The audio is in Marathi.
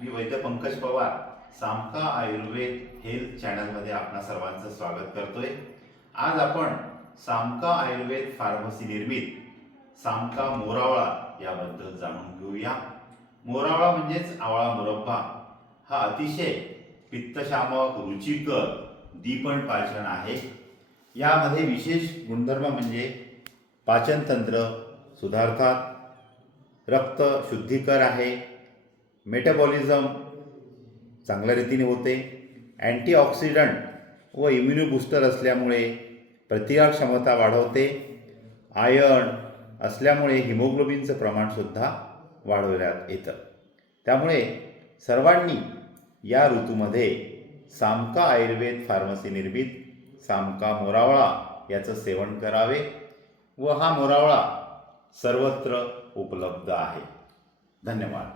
मी वैद्य पंकज पवार सामका आयुर्वेद हेल्थ चॅनलमध्ये आपणा सर्वांचं स्वागत करतोय. आज आपण सामका आयुर्वेद फार्मसी निर्मित सामका मोरावळा याबद्दल जाणून घेऊया. मोरावळा म्हणजेच आवळा मुरब्बा. हा अतिशय पित्तशामक रुचिकर दीपण पाचन आहे. यामध्ये विशेष गुणधर्म म्हणजे पाचनतंत्र सुधारतात. रक्त शुद्धीकर आहे. मेटाबॉलिझम चांगल्या रीतीने होते. अँटीऑक्सिडंट व इम्युनो बूस्टर असल्यामुळे प्रतिकार क्षमता वाढवते. आयर्न असल्यामुळे हिमोग्लोबिनचं प्रमाणसुद्धा वाढवण्यात येतं. त्यामुळे सर्वांनी या ऋतूमध्ये सामका आयुर्वेद फार्मसी निर्मित सामका मोरावळा याचं सेवन करावे व हा मोरावळा सर्वत्र उपलब्ध आहे. धन्यवाद.